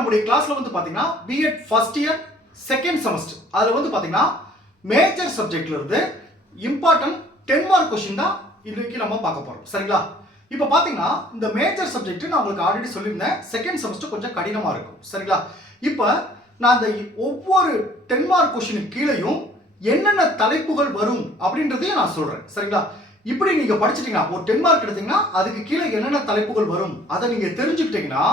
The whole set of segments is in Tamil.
நம்முடைய கிளாஸ்ல வந்து பாத்தீங்கன்னா B Ed first year second semester அதுல வந்து பாத்தீங்கன்னா மேஜர் சப்ஜெக்ட்ல இருந்து இம்பார்ட்டன்ட் 10 மார்க் கொஸ்டின் தான் இன்னைக்கு நம்ம பார்க்க போறோம். சரிங்களா? இப்போ பாத்தீங்கன்னா இந்த மேஜர் சப்ஜெக்ட் நான் உங்களுக்கு ஆல்ரெடி சொல்லியிருந்தேன், செகண்ட் செமஸ்டர் கொஞ்சம் கடினமா இருக்கும். சரிங்களா? இப்போ நான் அந்த ஒவ்வொரு 10 மார்க் கொஸ்டினுக்கு கீழேயும் என்னென்ன தலைப்புகள் வரும் அப்படின்றதையும் நான் சொல்றேன். சரிங்களா? இப்படி நீங்க படிச்சிட்டீங்கன்னா ஒரு 10 மார்க் எடுத்தீங்கன்னா அதுக்கு கீழே என்னென்ன தலைப்புகள் வரும் அதை நீங்க தெரிஞ்சுக்கிட்டீங்கன்னா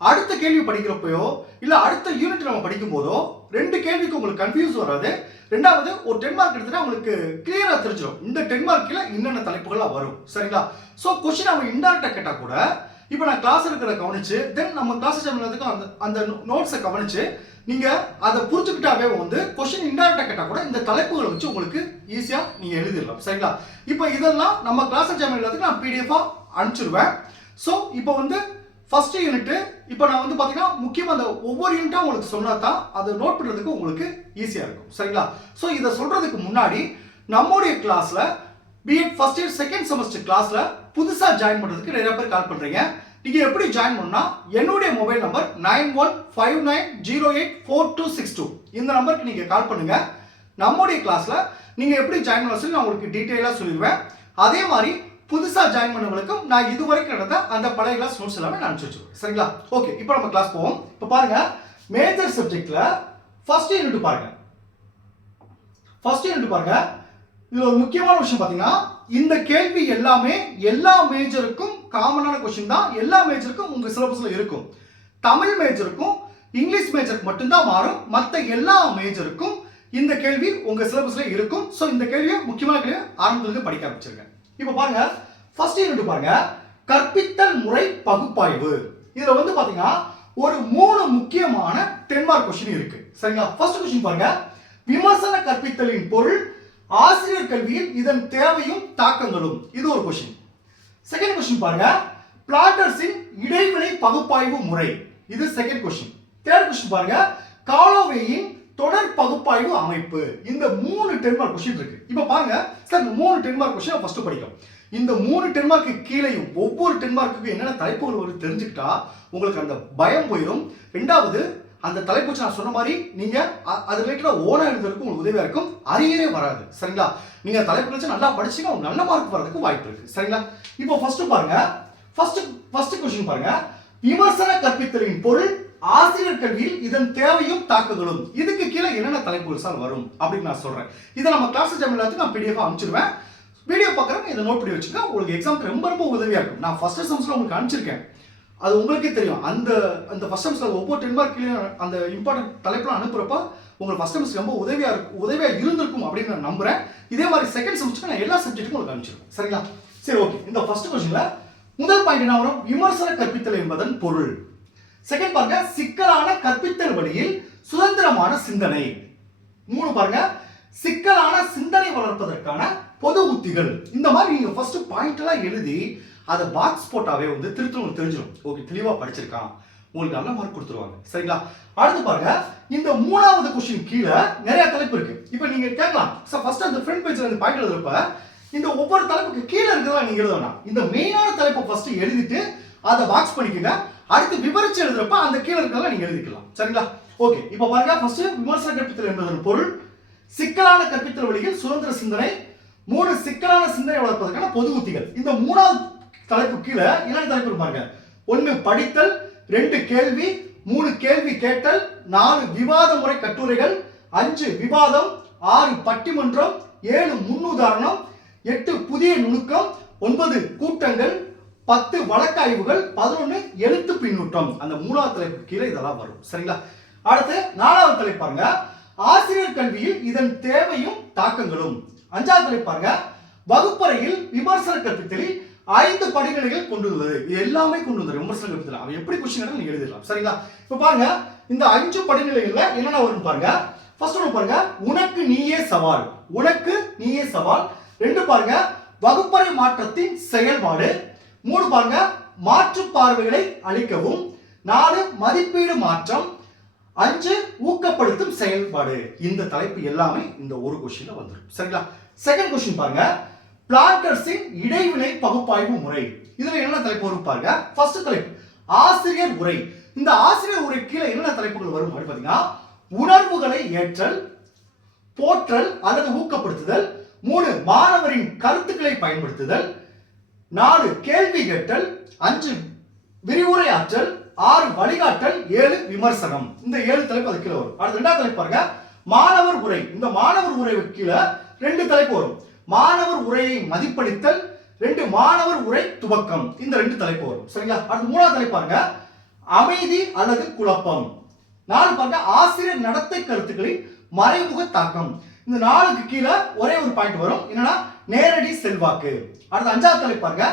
அடுத்த கேள்வி படிக்கிறப்போ இல்ல அடுத்த யூனிட் நம்ம படிக்கும் போதோ ரெண்டு கேள்விக்கு உங்களுக்கு கன்ஃபியூஸ் வராது. ரெண்டாவது ஒரு 10 மார்க் எடுத்துட்டா உங்களுக்கு கிளியரா தெரிஞ்சிடும் இந்த 10 மார்க்ல என்னென்ன தலைப்புகள் வரும். சரிங்களா? சோ क्वेश्चन நம்ம இன்டைரக்டா கேட்டா கூட இப்போ நான் கிளாஸ் இருக்கிறத கவனிச்சு தென் நம்ம கிளாஸ் ஜாமினதுக்கு அந்த நோட்ஸை கவனிச்சு நீங்க அதை புரிஞ்சுக்கிட்டாவே வந்து क्वेश्चन இன்டைரக்டா கேட்டா கூட இந்த தலைப்புகளை வச்சு உங்களுக்கு ஈஸியா நீங்க எழுதிடலாம். சரிங்களா? இப்போ இதெல்லாம் நம்ம கிளாஸ் ஜாமினதுக்கு நான் பிடிஎஃப் அனுப்பிச்சிடுவேன். சோ இப்போ வந்து ஃபர்ஸ்ட் யூனிட் இப்போ நான் வந்து பாத்தீங்கன்னா முக்கியமா அந்த ஒவ்வொரு யூனிட்டா உங்களுக்கு சொன்னா தான் அதை நோட் பண்றதுக்கு உங்களுக்கு ஈஸியா இருக்கும். சரிங்களா? சோ இதை சொல்றதுக்கு முன்னாடி நம்மளுடைய கிளாஸ்ல B Ed first year second semester கிளாஸ்ல புதுசா ஜாயின் பண்றதுக்கு நிறைய பேர் கால் பண்றீங்க. நீங்க எப்படி ஜாயின் பண்ணா என்னுடைய மொபைல் நம்பர் 9159084262 இந்த நம்பருக்கு நீங்க கால் பண்ணுங்க. நம்மளுடைய கிளாஸ்ல நீங்க எப்படி ஜாயின் பண்ண சொல்லி நான் உங்களுக்கு டீடைலா சொல்லிடுவேன். அதே மாதிரி புதுசா ஜாயின் பண்ணவங்களுக்கும் நான் இதுவரைக்கும் நடந்த அந்த பழைய கிளாஸ் நோட்ஸ் எல்லாமே நான் அனுப்பிச்சு வச்சிருக்கேன். சரிங்களா? ஓகே, இப்போ நம்ம கிளாஸ் போவோம். இப்போ பாருங்க மேஜர் சப்ஜெக்ட்ல ஃபர்ஸ்ட் யூனிட் பாருங்க. ஃபர்ஸ்ட் யூனிட் பாருங்க. இது ஒரு முக்கியமான விஷயம் பாத்தீங்கன்னா இந்த கேள்வி எல்லாமே எல்லா மேஜருக்கும் காமனான क्वेश्चन தான். எல்லா மேஜருக்கும் உங்க சிலபஸ்ல இருக்கும். தமிழ் மேஜருக்கும் இங்கிலீஷ் மேஜருக்கு மட்டும் தான் மாறும். மற்ற எல்லா மேஜருக்கும் இந்த கேள்வி உங்க சிலபஸ்ல இருக்கும். சோ இந்த கேள்வியை முக்கியமான கேள்வி ஆரம்பத்துல படிக்க ஆரம்பிச்சிருங்க. இப்போ பாருங்க ஃபர்ஸ்ட் யூனிட் பாருங்க, கற்பித்தல் முறை பகுப்பாய்வு. இதுல வந்து பாத்தீங்கன்னா ஒரு 3 முக்கியமான 10 மார்க் क्वेश्चन இருக்கு. சரிங்களா? ஃபர்ஸ்ட் क्वेश्चन பாருங்க, விமர்சன கற்பித்தலின் பொருள், ஆசிரியர் கல்வியில் இதன் தேவையும் தாக்கங்களும். இது ஒரு क्वेश्चन. செகண்ட் क्वेश्चन பாருங்க, பிளாட்டர்ஸின் இடைவினை பகுப்பாய்வு முறை. இது செகண்ட் क्वेश्चन. தேர்ட் क्वेश्चन பாருங்க, காலோவேயின் தொடர் பகுப்பாய்வு அமைப்பு. இந்த 3 10 மார்க் क्वेश्चन இருக்கு. இப்போ பாருங்க சார் இந்த 3 10 மார்க் क्वेश्चन ஃபர்ஸ்ட் படிக்கும். இந்த 3 10 மார்க்கு கீழேயும் ஒவ்வொரு 10 மார்க்குக்கு என்னென்ன தலைப்புகள் வருது தெரிஞ்சுக்கிட்டா உங்களுக்கு அந்த பயம் போயிடும். ரெண்டாவது அந்த தலைப்பு நான் சொன்ன மாதிரி நீங்க அது ரிலேட்டடா ஓனா எழுதுறதுக்கு உங்களுக்கு உதவியா இருக்கும். அரியரே வராது. சரிங்களா? நீங்க தலைப்பு வச்சு நல்லா படிச்சீங்கன்னா நல்ல மார்க் வரதுக்கு வாய்ப்பு இருக்கு. சரிங்களா? இப்போ ஃபர்ஸ்ட் பாருங்க, ஃபர்ஸ்ட் क्वेश्चन பாருங்க, விமர்சன கற்பித்தலின் பொருள், ஆசிரியர் கல்வியில் இதன் தேவையும் தாக்கங்களும். இதுக்கு கீழே என்னென்ன தலைப்புகள் சார் வரும் அப்படின்னு நான் சொல்றேன். இதை நம்ம கிளாஸ் ஜாமினத்துக்கு நான் பிடிஎஃப் அனுப்பிச்சிடுவேன். வீடியோ பார்க்குறவங்க இதை நோட் பண்ணி வச்சுக்க, உங்களுக்கு எக்ஸாம்க்கு ரொம்ப ரொம்ப உதவியா இருக்கும். நான் ஃபர்ஸ்ட் செமஸ்டர்ல உங்களுக்கு அனுப்பிச்சிருக்கேன். அது உங்களுக்கே தெரியும். அந்த ஃபர்ஸ்ட் செமஸ்டர் ஒவ்வொரு 10 மார்க் கீழே அந்த இம்பார்ட்டன்ட் தலைப்புலாம் அனுப்புறப்ப உங்களுக்கு ஃபர்ஸ்ட் செமஸ்டர் ரொம்ப உதவியா இருந்திருக்கும் அப்படின்னு நான் நம்புறேன். இதே மாதிரி செகண்ட் செமஸ்டருக்கு நான் எல்லா சப்ஜெக்ட்டுக்கும் உங்களுக்கு அனுப்பிச்சிருக்கேன். சரிங்களா? சரி, ஓகே. இந்த ஃபர்ஸ்ட் क्वेश्चनல முதல் பாயிண்ட் என்ன வரும்? விமர்சன கற்பித்தல் என்பதன் பொருள். செகண்ட் பாருங்க, சிக்கலான கற்பித்தல் வழியில் சுதந்திரமான சிந்தனை. 3 பாருங்க, சிக்கலான சிந்தனை வளர்ப்பதற்கான பொது உத்திகள். இந்த மாதிரி நீங்க ஃபர்ஸ்ட் பாயிண்ட் எல்லாம் எழுதி அதை பாக்ஸ் போட்டாவே வந்து திருத்தம் தெரிஞ்சிடும். ஓகே, தெளிவா படிச்சிருக்கான், உங்களுக்கு நல்ல மார்க் கொடுத்துருவாங்க. சரிங்களா? அடுத்து பாருங்க, இந்த 3வது क्वेश्चन கீழே நிறைய தலைப்பு இருக்கு. இப்போ நீங்க கேட்கலாம் சார் ஃபர்ஸ்ட் அந்த ஃப்ரண்ட் பேஜ்ல இந்த பாயிண்ட் எழுதுறப்ப இந்த ஒவ்வொரு தலைப்புக்கு கீழே இருக்கிறதா நீங்க எழுதணும். இந்த மெயினான தலைப்பை ஃபர்ஸ்ட் எழுதிட்டு அதை பாக்ஸ் பண்ணிக்கங்க. அடுத்து விவரிச்சு எழுதுறப்ப அந்த கீழே இருக்கிறதா நீங்க எழுதிக்கலாம். சரிங்களா? ஓகே, இப்போ பாருங்க ஃபர்ஸ்ட் விமர்சன கற்பித்தல் என்பதன் பொருள், சிக்கலான கற்பித்தல் வழியில் சுதந்திர சிந்தனை, 3 சிக்கலான சிந்தனை வளர்ப்பதற்கான பொது உத்திகள். இந்த 3வது தலைப்பு கீழே என்னென்ன தலைப்பு பாருங்க, 1 படித்தல், 2 கேள்வி, 3 கேள்வி கேட்டல், 4 விவாத முறை கட்டுரைகள், 5 விவாதம், 6 பட்டிமன்றம், 7 முன்னுதாரணம், 8 புதிய நுணுக்கம், 9 கூட்டங்கள், 10 வழக்காய்வுகள், 11 எழுத்து பின்னூட்டம். அந்த 3வது தலைப்பு கீழே இதெல்லாம் வரும். சரிங்களா? அடுத்து 4வது தலைப்பு பாருங்க, ஆசிரியர் கல்வியில் இதன் தேவையும் தாக்கங்களும். 5வது தலைப்பு பாருங்க, வகுப்பறையில் விமர்சன கற்பித்தலில் 5 படிநிலைகள் கொண்டுள்ளது. இது எல்லாமே கொண்டு வந்து விமர்சன கற்பித்தல் அவன் எப்படி क्वेश्चन நீங்க எழுதிடலாம். சரிங்களா? இப்போ பாருங்க இந்த 5 படிநிலைகள்ல என்னென்ன வரும் பாருங்க. ஃபர்ஸ்ட் ஒன்று பாருங்க, உனக்கு நீயே சவால். உனக்கு நீயே சவால். 2 பாருங்க, வகுப்பறை மாற்றத்தின் செயல்பாடு. 3 பாருங்க, மாற்று பார்வைகளை அளிக்கவும். 4 மதிப்பீடு மாற்றம். 5 ஊக்கப்படுத்தும் செயல்பாடு. இந்த தலைப்பு எல்லாமே இந்த ஒரு क्वेश्चनல வந்துரும். சரிங்களா? செகண்ட் क्वेश्चन பாருங்க, பிளாட்டர்ஸின் இடைவினை பகுப்பாய்வு முறை. இதுல என்ன தலைப்பு வரும் பாருங்க. ஃபர்ஸ்ட் தலைப்பு ஆசிரியர் உரை. இந்த ஆசிரியர் உரை கீழே என்னென்ன தலைப்புகள் வரும் அப்படின்னு பார்த்தீங்கன்னா, உணர்வுகளை ஏற்றல், போற்றல் அல்லது ஊக்கப்படுத்துதல், 3 மாணவரின் கருத்துக்களை பயன்படுத்துதல், 4 கேள்வி கேட்டல், 5 விரிவுரை ஆற்றல், 6 வழிகாட்டல், 7 விமர்சனம். இந்த 7 தலைப்பு அது கீழே வரும். அடுத்து 2வது தலைப்பு பாருங்க, மாணவர் உரை. இந்த மாணவர் உரை கீழே 2 தலைப்பு வரும். மாணவர் உரையை மதிப்பளித்தல், 2 மாணவர் உரை துவக்கம். இந்த 2 தலைப்பு வரும். சரிங்களா? அடுத்து 3வது தலைப்பு பாருங்க, அமைதி அல்லது குழப்பம். 4 பாருங்க, ஆசிரியர் நடத்தை கருத்துக்களின் மறைமுக தாக்கம். இந்த 4க்கு கீழே ஒரே ஒரு பாயிண்ட் வரும், என்னன்னா நேரடி செல்வாக்கு. அடுத்து 5வது தலைப்பு பாருங்க,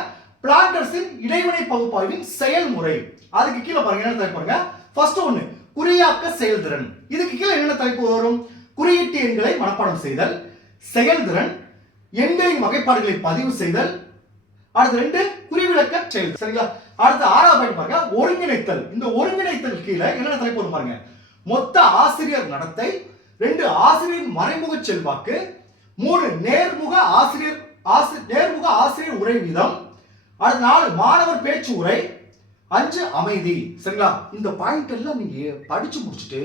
பிளான்டர்ஸின் இடைவினை பகுப்பாய்வின் செயல்முறை. அதுக்கு கீழே பாருங்க என்ன தலைப்பு பாருங்க, ஃபர்ஸ்ட் ஒன்னு குறியாக்க செயல்திறன். இதுக்கு கீழே என்ன தலைப்பு வரும், குறியீட்டு எண்களை மனப்பாடம் செய்தல், செயல்திறன், எண்களின் வகைப்பாடுகளை பதிவு செய்தல். அடுத்து 2 குறிவிலக்க செயல். சரிங்களா? அடுத்து 6வது பாயிண்ட் பாருங்க, ஒருங்கிணைத்தல். இந்த ஒருங்கிணைத்தல் கீழே என்னென்ன தலைப்பு வரும் பாருங்க, மொத்த ஆசிரியர் நடத்தை, 2 ஆசிரியர் மறைமுக செல்வாக்கு, 3 நேர்முக ஆசிரியர் உரை வீதம், அடுத்து 4 மாணவர் பேச்சு உரை, 5 அமைதி. சரிங்களா? இந்த பாயிண்ட் எல்லாம் நீங்க படிச்சு முடிச்சுட்டு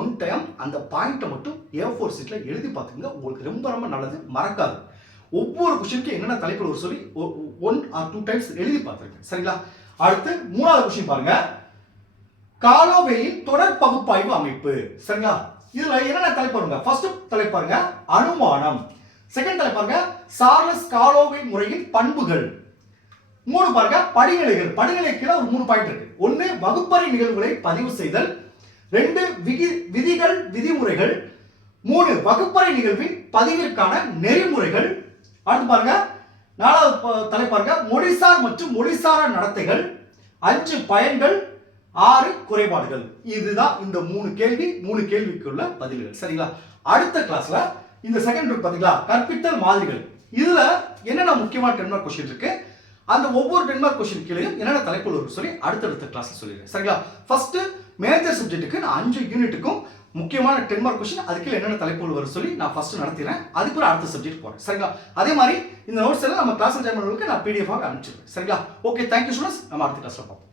ஒன் டைம் அந்த பாயிண்ட்டை மட்டும் A4 சீட்ல எழுதி பார்த்துங்க. உங்களுக்கு ரொம்ப ரொம்ப நல்லது, மறக்காது. ஒவ்வொரு கொஸ்டினுக்கு என்னென்ன தலைப்புகள் ஒரு சொல்லி 1 or 2 டைம்ஸ் எழுதி பார்த்துருக்கேன். சரிங்களா? அடுத்து 3வது கொஸ்டின் பாருங்க, காலோவேயின் தொடர் பகுப்பாய்வு அமைப்பு. சரிங்களா? இதுல என்னென்ன தலைப்பு வருங்க, ஃபர்ஸ்ட் தலைப்பு பாருங்க அனுமானம், செகண்ட் தலைப்பு பாருங்க சார்லஸ் காலோவே முறையின் பண்புகள், 3 பாருங்க படிநிலைகள். படிநிலைக்கு ஒரு 3 பாயிண்ட் இருக்கு. 1 வகுப்பறை நிகழ்வுகளை பதிவு செய்தல், 2 விதிகள் விதிமுறைகள், 3 வகுப்பறை நிகழ்வின் பதிவிற்கான நெறிமுறைகள். அடுத்து பாருங்க 4வது தலைப்பு பாருங்க மொழிசார் மற்றும் மொழிசாரா நடத்தைகள், 5 பயன்கள், 6 குறைபாடுகள். இதுதான் இந்த 3 கேள்விக்குள்ள பதில்கள். சரிங்களா? அடுத்த கிளாஸ்ல இந்த செகண்ட் குரூப் பாத்தீங்களா, கற்பித்தல் மாதிரிகள். இதுல என்னென்ன முக்கியமான 10 மார்க் கொஸ்டின் இருக்கு, அந்த ஒவ்வொரு 10 மார்க் கொஸ்டின் கீழே என்னென்ன தலைப்புகள் வரும் சொல்லி அடுத்தடுத்த கிளாஸ்ல சொல்லிடுறேன். சரிங்களா? ஃபர்ஸ்ட் மேஜர் சப்ஜெக்ட்டுக்கு நான் 5 யூனிட்டுக்கும் முக்கியமான 10 மார்க் கொஸ்டின் அதுக்கு என்னென்ன தலைப்புகள் வரும் சொல்லி நான் ஃபர்ஸ்ட் நடத்திடுறேன். அதுக்கு அடுத்த சப்ஜெக்ட் போறேன். சரிங்களா? அதே மாதிரி இந்த நோட்ஸ் எல்லாம் நம்ம கிளாஸ் ஜாயின் பண்ணுறதுக்கு நான் PDF ஆக அனுப்பிச்சிடுறேன். சரிங்களா? Okay, thank you students. நம்ம அடுத்த கிளாஸ்ல பார்ப்போம்.